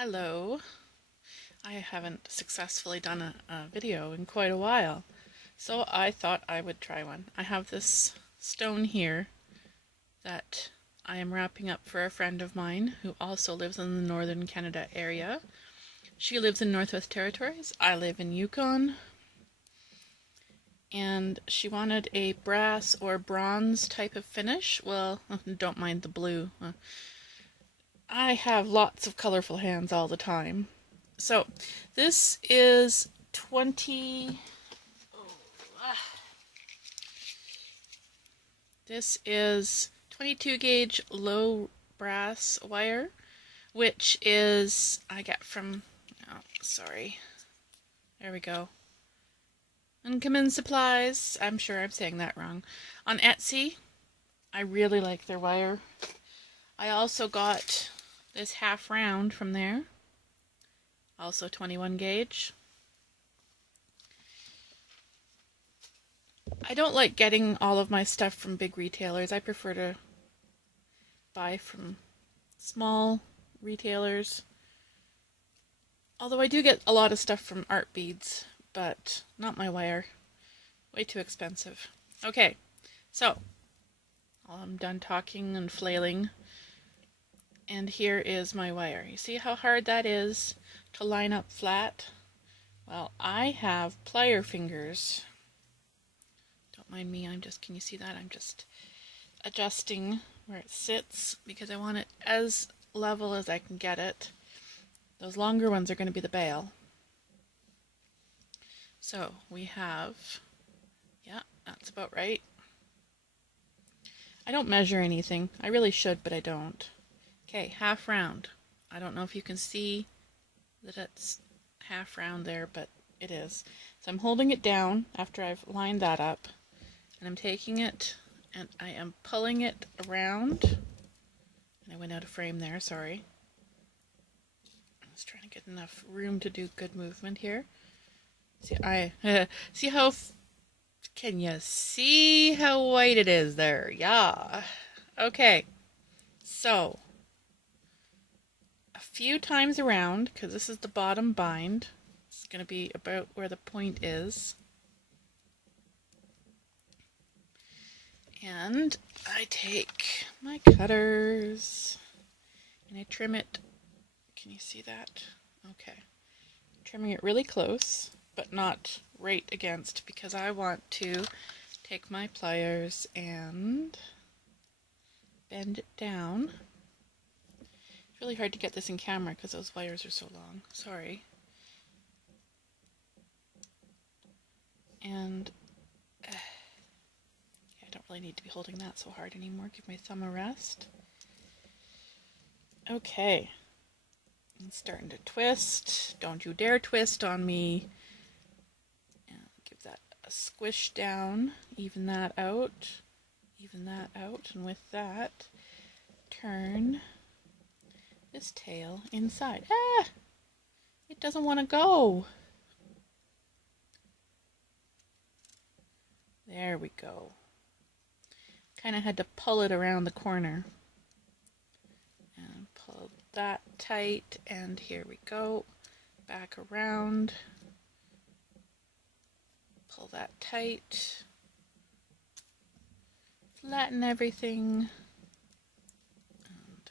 Hello. I haven't successfully done a video in quite a while, so I thought I would try one. I have this stone here that I am wrapping up for a friend of mine who also lives in the northern Canada area. She lives in Northwest Territories. I live in Yukon. And she wanted a brass or bronze type of finish. Well, don't mind the blue. I have lots of colorful hands all the time. So this is 20. This is 22 gauge low brass wire, which is I get from. Oh, sorry. There we go. Uncommon Supplies. I'm sure I'm saying that wrong. On Etsy. I really like their wire. I also got this half round from there. Also 21 gauge. I don't like getting all of my stuff from big retailers. I prefer to buy from small retailers. Although I do get a lot of stuff from Art Beads, but not my wire. Way too expensive. Okay, so I'm done talking and flailing. And here is my wire. You see how hard that is to line up flat? Well, I have plier fingers. Don't mind me, can you see that? I'm just adjusting where it sits because I want it as level as I can get it. Those longer ones are going to be the bail. So we have, yeah, that's about right. I don't measure anything. I really should, but I don't. Okay, half round. I don't know if you can see that it's half round there, but it is. So I'm holding it down after I've lined that up, and I'm taking it and I am pulling it around. And I went out of frame there, sorry. I was trying to get enough room to do good movement here. See, see how, can you see how white it is there? Yeah. Okay, so a few times around, because this is the bottom bind. It's going to be about where the point is. And I take my cutters and I trim it. Can you see that? Okay. Trimming it really close, but not right against, because I want to take my pliers and bend it down. It's really hard to get this in camera because those wires are so long. Sorry. And I don't really need to be holding that so hard anymore. Give my thumb a rest. Okay. It's starting to twist. Don't you dare twist on me. And give that a squish down. Even that out. Even that out. And with that, turn this tail inside. Ah! It doesn't want to go. There we go. Kind of had to pull it around the corner. And pull that tight, and here we go. Back around. Pull that tight. Flatten everything. And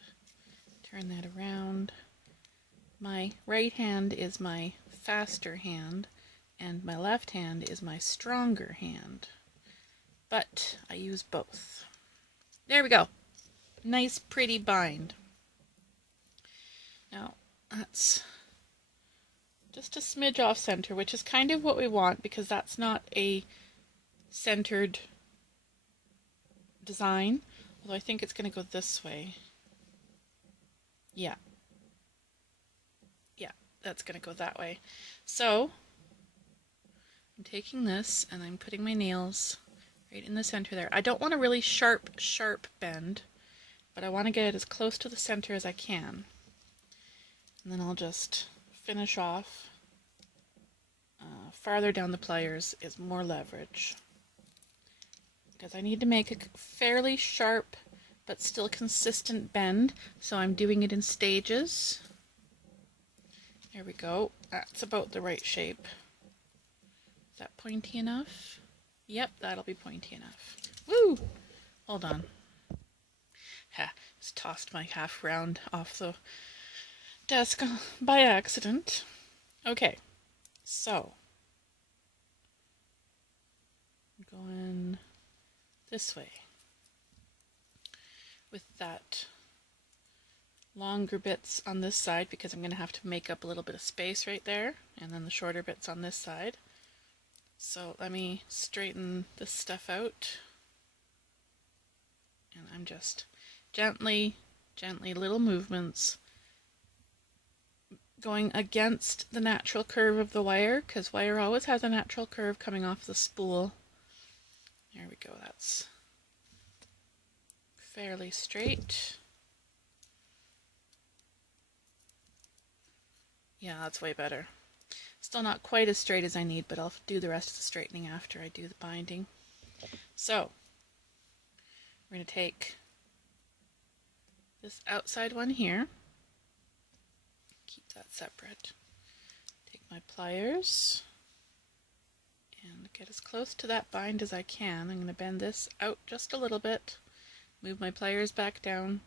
turn that around. My right hand is my faster hand, and my left hand is my stronger hand. But I use both. There we go. Nice, pretty bind. Now, that's just a smidge off center, which is kind of what we want because that's not a centered design. Although I think it's going to go this way. Yeah. Yeah, that's going to go that way. So, I'm taking this and I'm putting my nails right in the center there. I don't want a really sharp bend, but I want to get it as close to the center as I can. And then I'll just finish off. Farther down the pliers is more leverage. Because I need to make a fairly sharp but still consistent bend, so I'm doing it in stages. There we go. That's about the right shape. Is that pointy enough? Yep, that'll be pointy enough. Woo! Hold on. Ha, just tossed my half round off the desk by accident. Okay, so I'm going this way with that longer bits on this side because I'm going to have to make up a little bit of space right there, and then the shorter bits on this side. So let me straighten this stuff out, and I'm just gently little movements going against the natural curve of the wire, because wire always has a natural curve coming off the spool. There we go, that's fairly straight. Yeah, that's way better. Still not quite as straight as I need, but I'll do the rest of the straightening after I do the binding. So, we're going to take this outside one here, keep that separate, take my pliers, and get as close to that bind as I can. I'm going to bend this out just a little bit, move my pliers back down,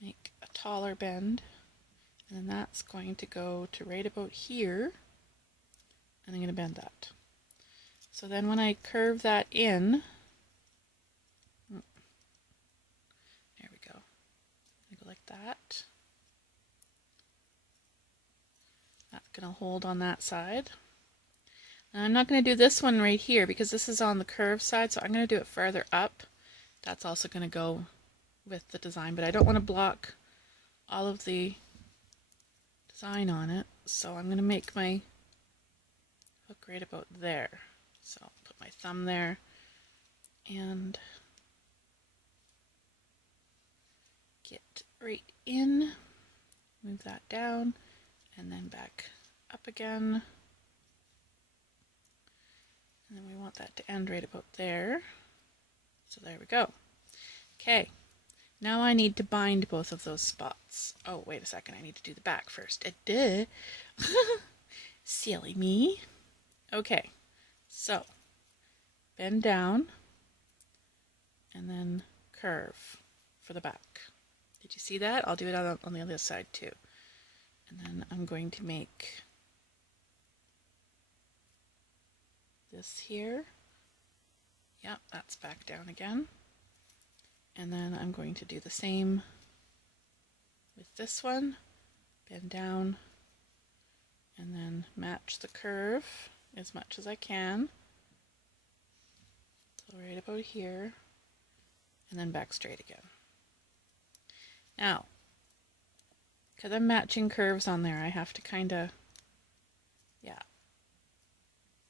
make a taller bend, and then that's going to go to right about here, and I'm going to bend that. So then when I curve that in, there we go. I go like that. That's going to hold on that side. And I'm not going to do this one right here because this is on the curved side, so I'm going to do it farther up. That's also going to go with the design, but I don't want to block all of the design on it, so I'm going to make my hook right about there. So I'll put my thumb there and get right in, move that down, and then back up again. And then we want that to end right about there. So there we go. Okay, now I need to bind both of those spots. Oh, wait a second, I need to do the back first. Duh. Silly me. Okay, so bend down and then curve for the back. Did you see that? I'll do it on the other side too. And then I'm going to make this here. Yep, that's back down again. And then I'm going to do the same with this one. Bend down and then match the curve as much as I can. So right about here, and then back straight again. Now, because I'm matching curves on there, I have to kind of, yeah,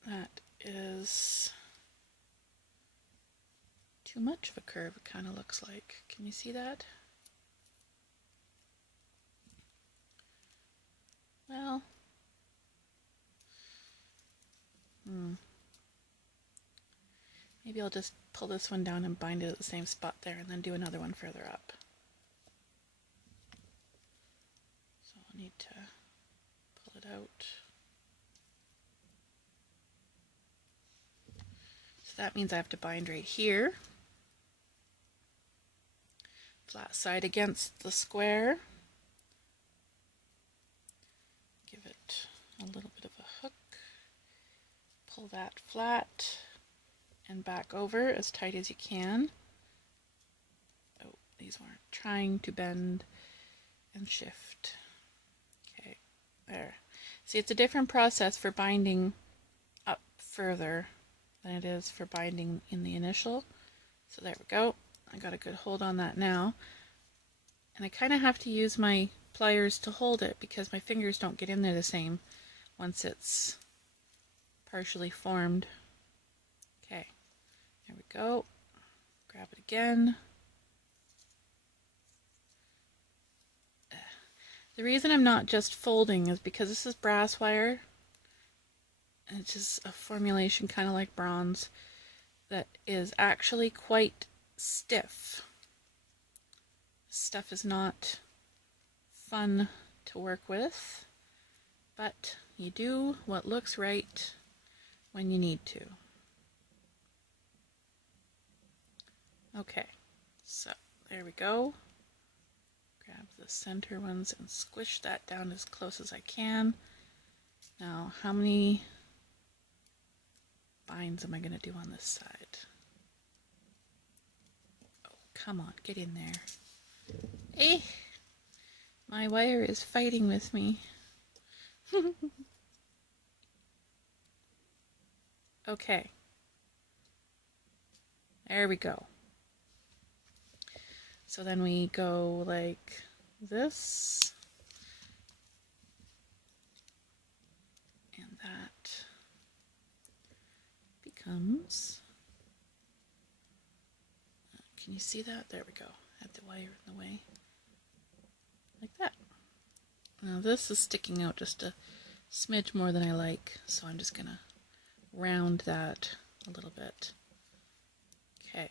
that is too much of a curve, it kind of looks like. Can you see that? Well, maybe I'll just pull this one down and bind it at the same spot there and then do another one further up. So I'll need to pull it out. So that means I have to bind right here. Flat side against the square. Give it a little bit of a hook. Pull that flat and back over as tight as you can. Oh, these weren't trying to bend and shift. Okay, there. See, it's a different process for binding up further than it is for binding in the initial. So there we go. I got a good hold on that now. And I kind of have to use my pliers to hold it because my fingers don't get in there the same once it's partially formed. Okay, there we go. Grab it again. The reason I'm not just folding is because this is brass wire, and it's just a formulation kind of like bronze that is actually quite stiff. This stuff is not fun to work with, But you do what looks right when you need to. Okay, so there we go. Grab the center ones and squish that down as close as I can. Now, how many binds am I going to do on this side? Oh, come on, get in there. Eh, my wire is fighting with me. Okay, there we go. So then we go like this, and that becomes, can you see that? There we go. Had the wire in the way. Like that. Now this is sticking out just a smidge more than I like, so I'm just gonna round that a little bit. Okay.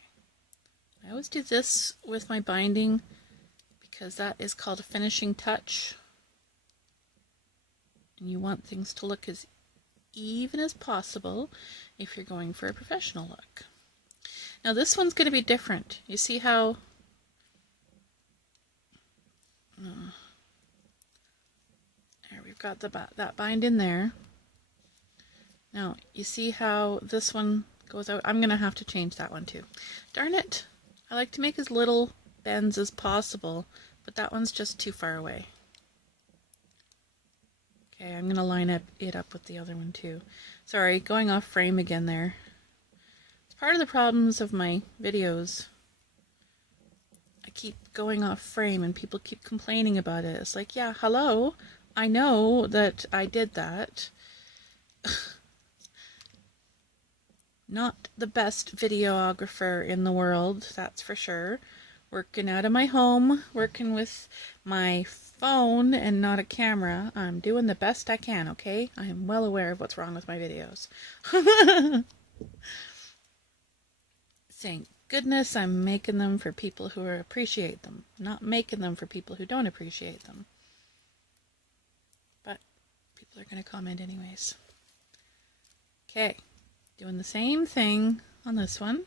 I always do this with my binding because that is called a finishing touch. And you want things to look as even as possible if you're going for a professional look. Now this one's going to be different. You see how there we've got that bind in there. Now you see how this one goes out. I'm going to have to change that one too. Darn it. I like to make as little bends as possible, but that one's just too far away. Okay, I'm going to line it up with the other one too. Sorry, going off frame again there. It's part of the problems of my videos. I keep going off frame and people keep complaining about it. It's like, yeah, hello, I know that I did that. Not the best videographer in the world, that's for sure. Working out of my home, working with my phone and not a camera. I'm doing the best I can, okay? I am well aware of what's wrong with my videos. Thank goodness I'm making them for people who appreciate them, not making them for people who don't appreciate them. But people are going to comment anyways. Okay. Doing the same thing on this one.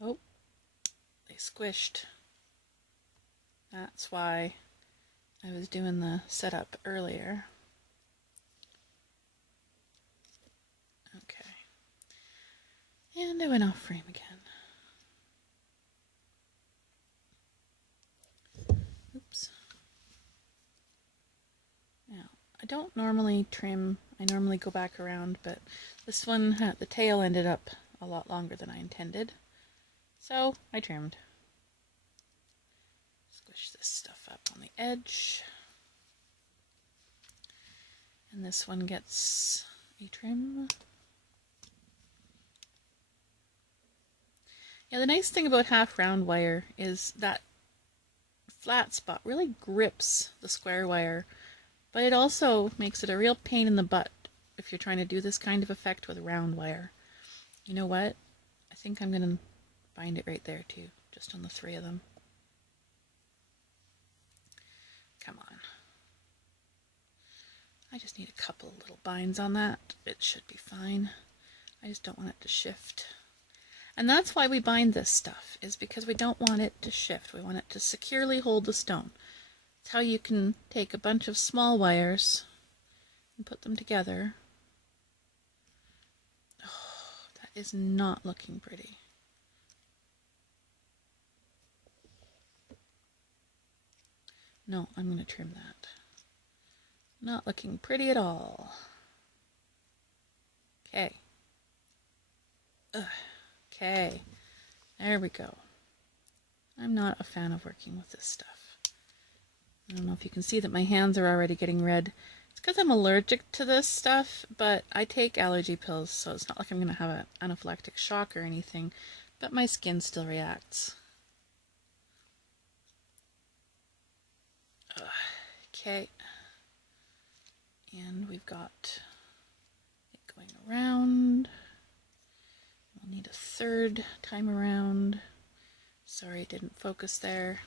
Oh, they squished. That's why I was doing the setup earlier. Okay. And I went off frame again. Oops. Now, I don't normally trim. I normally go back around, but this one, the tail ended up a lot longer than I intended. So I trimmed. Squish this stuff up on the edge. And this one gets a trim. Yeah, the nice thing about half round wire is that flat spot really grips the square wire, but it also makes it a real pain in the butt if you're trying to do this kind of effect with round wire. You know what? I think I'm going to bind it right there too, just on the three of them. Come on. I just need a couple little binds on that. It should be fine. I just don't want it to shift. And that's why we bind this stuff, is because we don't want it to shift. We want it to securely hold the stone. It's how you can take a bunch of small wires and put them together. Oh, that is not looking pretty. No, I'm going to trim that. Not looking pretty at all. Okay. Okay. There we go. I'm not a fan of working with this stuff. I don't know if you can see that my hands are already getting red. It's because I'm allergic to this stuff, but I take allergy pills, so it's not like I'm going to have an anaphylactic shock or anything, but my skin still reacts. Okay. And we've got it going around. I'll need a third time around. Sorry, it didn't focus there.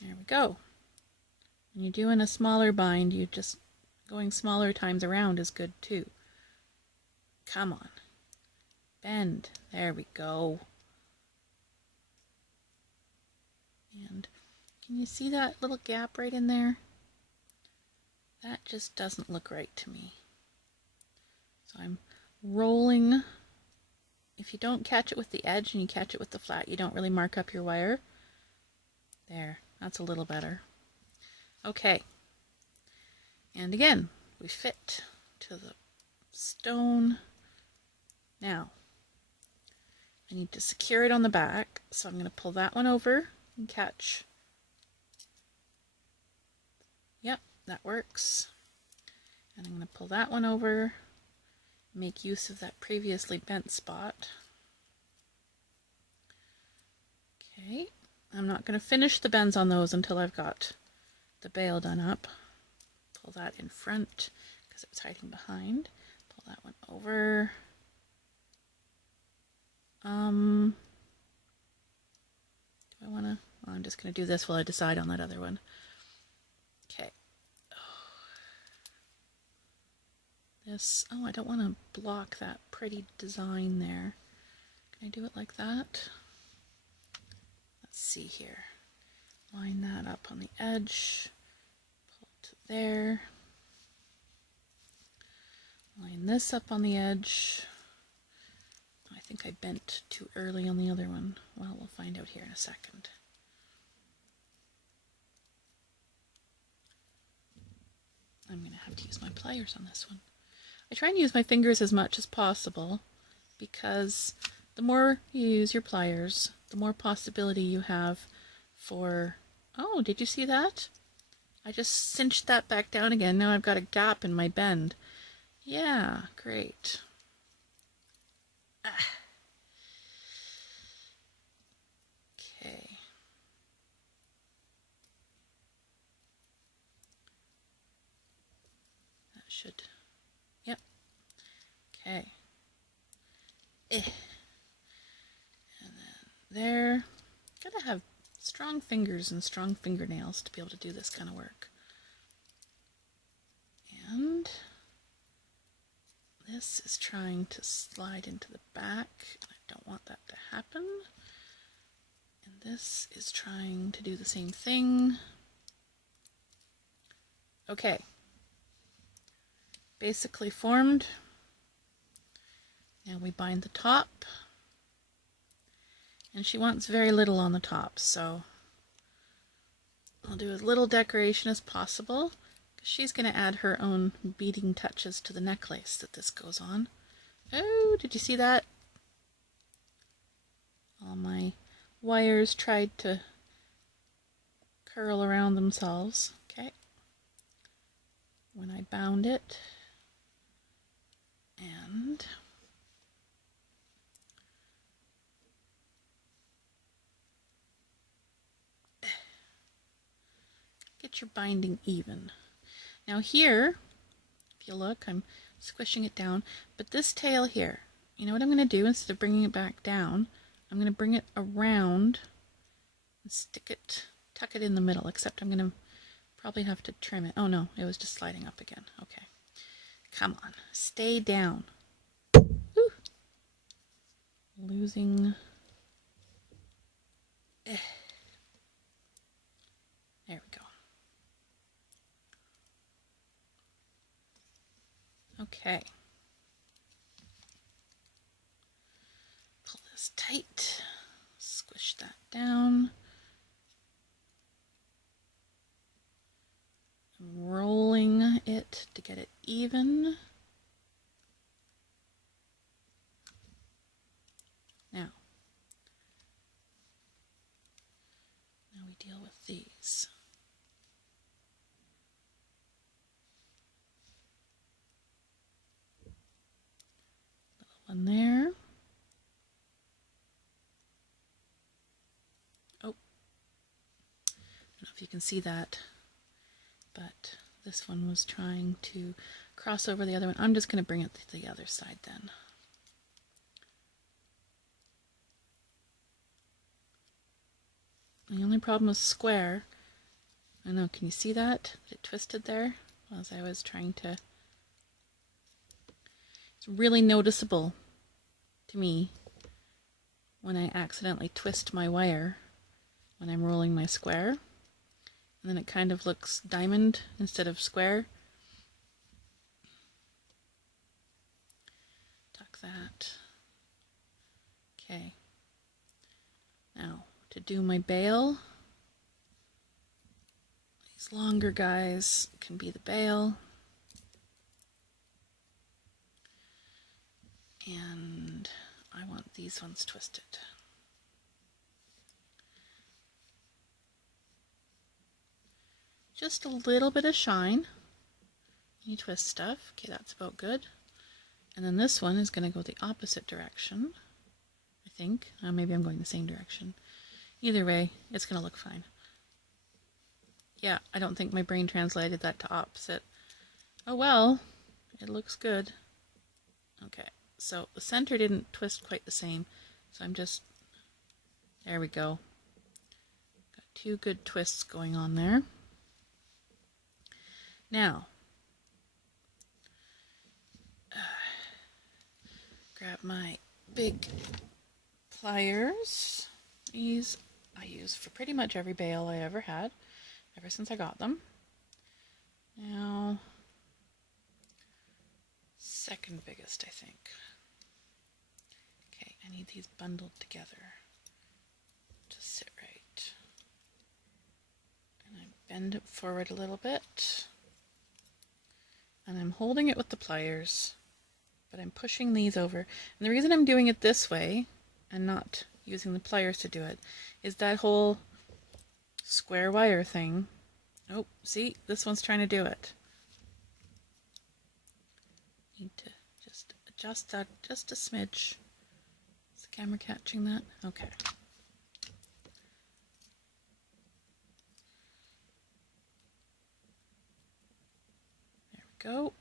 There we go. When you're doing a smaller bind, you just going smaller times around is good too. Come on. Bend. There we go. And can you see that little gap right in there? That just doesn't look right to me. So I'm rolling. If you don't catch it with the edge and you catch it with the flat, you don't really mark up your wire. There, that's a little better. Okay. And again, we fit to the stone. Now, I need to secure it on the back, so I'm going to pull that one over and catch. Yep, that works. And I'm going to pull that one over, make use of that previously bent spot. Okay, I'm not going to finish the bends on those until I've got the bail done up. Pull that in front because it was hiding behind. Pull that one over. Do I want to? Well, I'm just going to do this while I decide on that other one. Okay. This, I don't want to block that pretty design there. Can I do it like that? Let's see here. Line that up on the edge. Pull it to there. Line this up on the edge. I think I bent too early on the other one. Well, we'll find out here in a second. I'm going to have to use my pliers on this one. I try and use my fingers as much as possible because the more you use your pliers, the more possibility you have for... Oh, did you see that? I just cinched that back down again. Now I've got a gap in my bend. Yeah, great. Okay. That should... Yep. Okay. And then there. Gotta have strong fingers and strong fingernails to be able to do this kind of work. And this is trying to slide into the back. I don't want that to happen. And this is trying to do the same thing. Okay. Basically formed. Now we bind the top. And she wants very little on the top, so I'll do as little decoration as possible. She's going to add her own beading touches to the necklace that this goes on. Oh, did you see that? All my wires tried to curl around themselves. Okay. When I bound it, and get your binding even. Now here, if you look, I'm squishing it down, but this tail here, you know what I'm going to do? Instead of bringing it back down, I'm going to bring it around and stick it, tuck it in the middle, except I'm going to probably have to trim it. Oh no, it was just sliding up again. Okay. Come on, stay down. Ooh. Losing. There we go. Okay. Pull this tight. Squish that down. I'm rolling it to get it even. Now we deal with these. Little one there. Oh, I don't know if you can see that, but this one was trying to cross over the other one. I'm just going to bring it to the other side then. The only problem with square, I don't know, can you see that? It twisted there as I was trying to. It's really noticeable to me when I accidentally twist my wire when I'm rolling my square. And then it kind of looks diamond instead of square. Tuck that. Okay. Now, to do my bail, these longer guys can be the bail. And I want these ones twisted. Just a little bit of shine. You twist stuff. Okay, that's about good. And then this one is going to go the opposite direction, I think. Maybe I'm going the same direction. Either way, it's going to look fine. Yeah, I don't think my brain translated that to opposite. Oh well, it looks good. Okay, so the center didn't twist quite the same, so I'm just, there we go. Got two good twists going on there. Now, grab my big pliers. These I use for pretty much every bail I ever had, ever since I got them. Now, second biggest, I think. Okay, I need these bundled together to sit right. And I bend it forward a little bit. And I'm holding it with the pliers, but I'm pushing these over. And the reason I'm doing it this way and not using the pliers to do it is that whole square wire thing. Oh, see, this one's trying to do it. Need to just adjust that just a smidge. Is the camera catching that? Okay. There we go.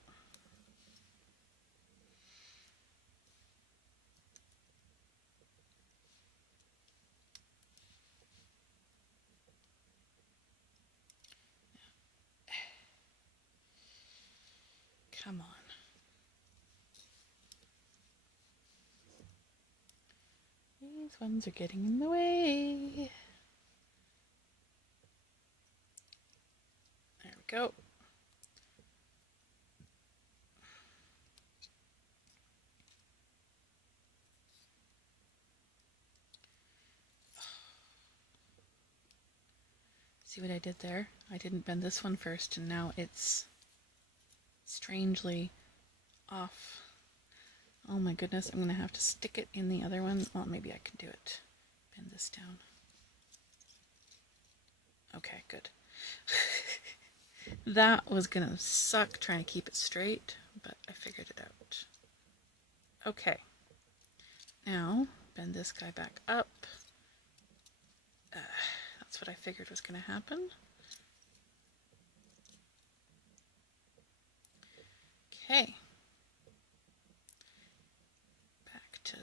Come on. These ones are getting in the way. There we go. See what I did there? I didn't bend this one first, and now it's strangely off. Oh my goodness, I'm going to have to stick it in the other one. Well, maybe I can do it. Bend this down. Okay, good. That was going to suck trying to keep it straight, but I figured it out. Okay. Now, bend this guy back up. That's what I figured was going to happen. Okay. Back to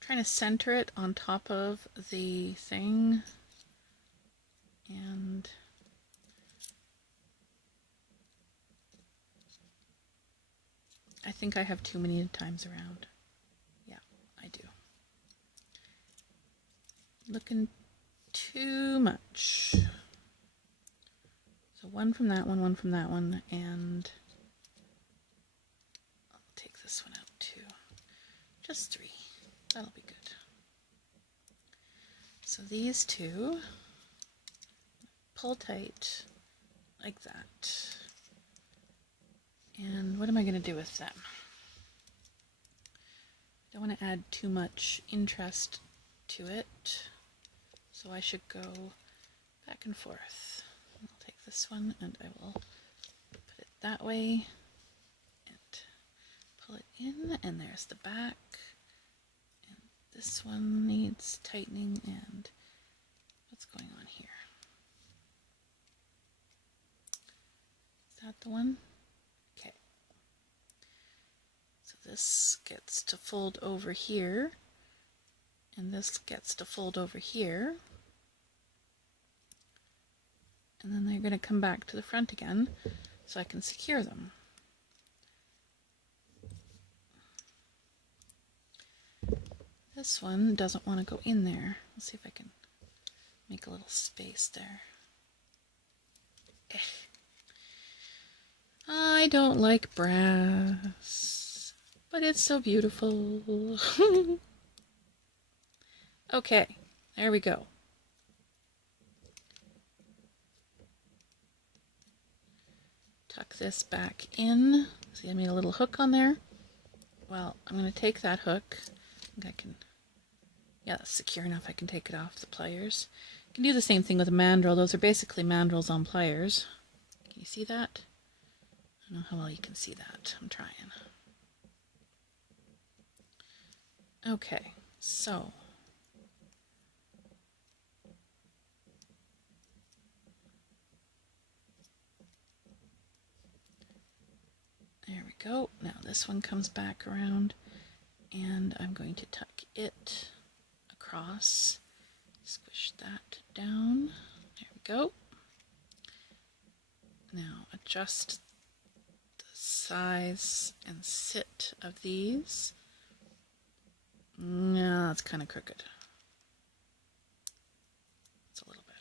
trying to center it on top of the thing. And I think I have too many times around. Yeah, I do. Looking too much. So one from that one from that one, and I'll take this one out too. Just 3. That'll be good. So these two, pull tight like that. And what am I going to do with them? I don't want to add too much interest to it, so I should go back and forth. I'll take this one and I will put it that way and pull it in, and there's the back. And this one needs tightening, and what's going on here? that the one? Okay. So this gets to fold over here, and this gets to fold over here. And then they're going to come back to the front again so I can secure them. This one doesn't want to go in there. Let's see if I can make a little space there. I don't like brass, but it's so beautiful. Okay, there we go. Tuck this back in. See, I made a little hook on there. Well, I'm going to take that hook. I think I can, yeah, that's secure enough. I can take it off the pliers. You can do the same thing with a mandrel. Those are basically mandrels on pliers. Can you see that? I don't know how well you can see that. I'm trying. Okay, so there we go. Now this one comes back around, and I'm going to tuck it across. Squish that down. There we go. Now adjust the size and sit of these. No, that's kind of crooked. It's a little better.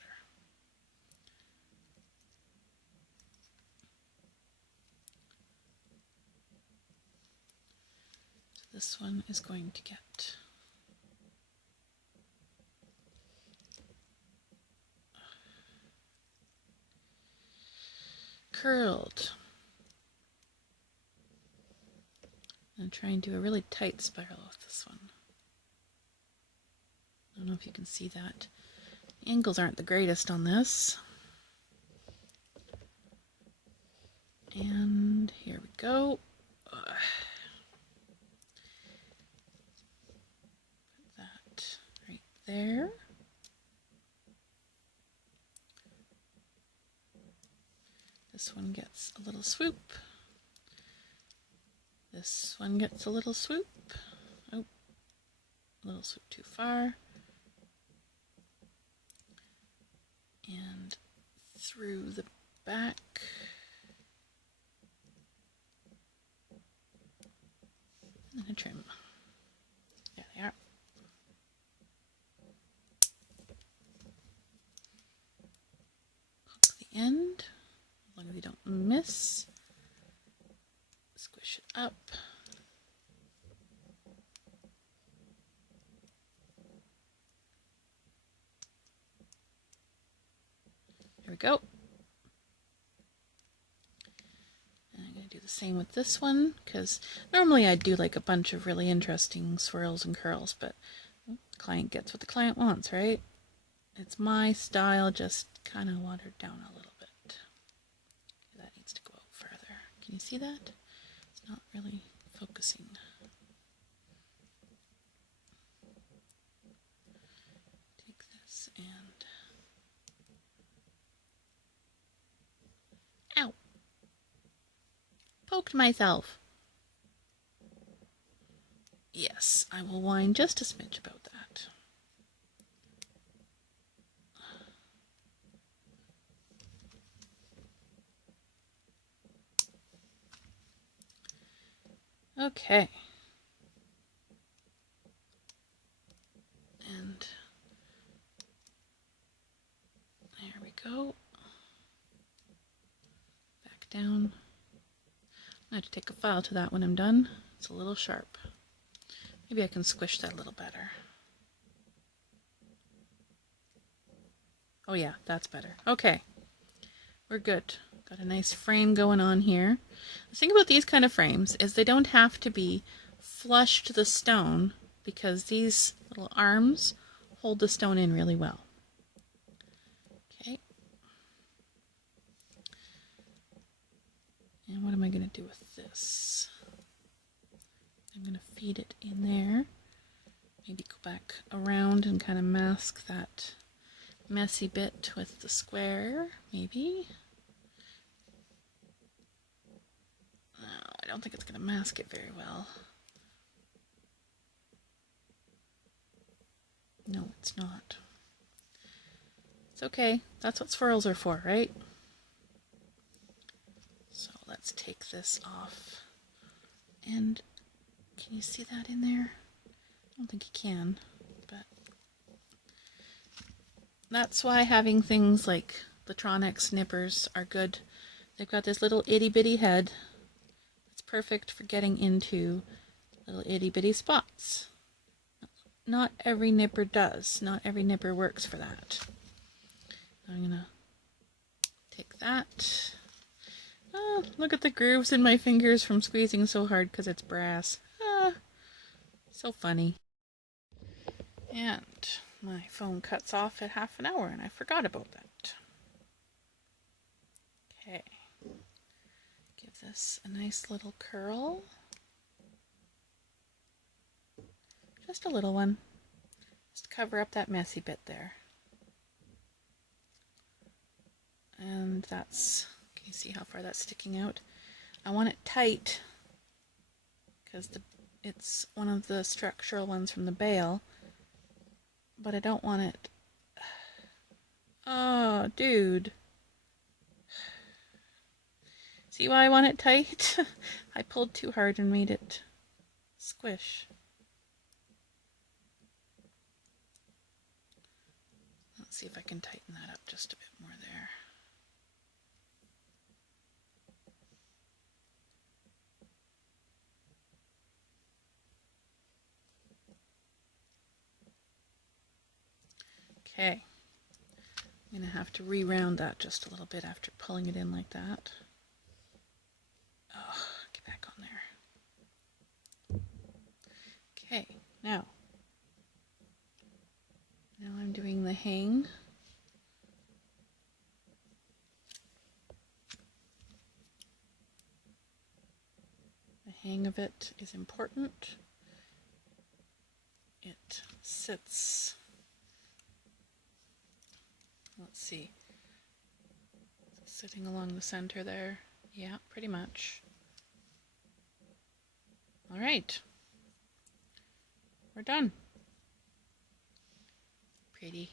So this one is going to get curled. I'm going to try and do a really tight spiral with this one. I don't know if you can see that. The angles aren't the greatest on this. And here we go. Put that right there. This one gets a little swoop. This one gets a little swoop. Oh, a little swoop too far. And through the back. And then a trim. There they are. Hook the end, as long as you don't miss. Squish it up. There we go. And I'm going to do the same with this one, because normally I'd do like a bunch of really interesting swirls and curls, but the client gets what the client wants, right? It's my style, just kind of watered down a little bit. That needs to go out further. Can you see that? It's not really focusing. Take this and... Ow! Poked myself. Yes, I will whine just a smidge about that. Okay. And there we go. Back down. I have to take a file to that when I'm done. It's a little sharp. Maybe I can squish that a little better. Oh yeah, that's better. Okay, we're good. Got a nice frame going on here. The thing about these kind of frames is they don't have to be flush to the stone, because these little arms hold the stone in really well. Okay. And what am I going to do with this? I'm going to feed it in there. Maybe go back around and kind of mask that messy bit with the square, maybe. I don't think it's going to mask it very well. No, it's not. It's okay. That's what swirls are for, right? So let's take this off. And can you see that in there? I don't think you can, but that's why having things like Latronics nippers are good. They've got this little itty bitty head. It's perfect for getting into little itty bitty spots. Not every nipper does. Not every nipper works for that. I'm gonna take that. Oh, look at the grooves in my fingers from squeezing so hard because it's brass. Ah, so funny. And my phone cuts off at half an hour and I forgot about that. Okay. Give this a nice little curl. Just a little one. Just cover up that messy bit there. And that's, can you see how far that's sticking out? I want it tight because it's one of the structural ones from the bale, but I don't want it. Oh, dude. See why I want it tight? I pulled too hard and made it squish. Let's see if I can tighten that up just a bit more there. Okay. I'm going to have to re-round that just a little bit after pulling it in like that. Oh, get back on there. Okay, now I'm doing the hang. The hang of it is important. It sits, let's see, sitting along the center there. Yeah, pretty much. All right, we're done. Pretty.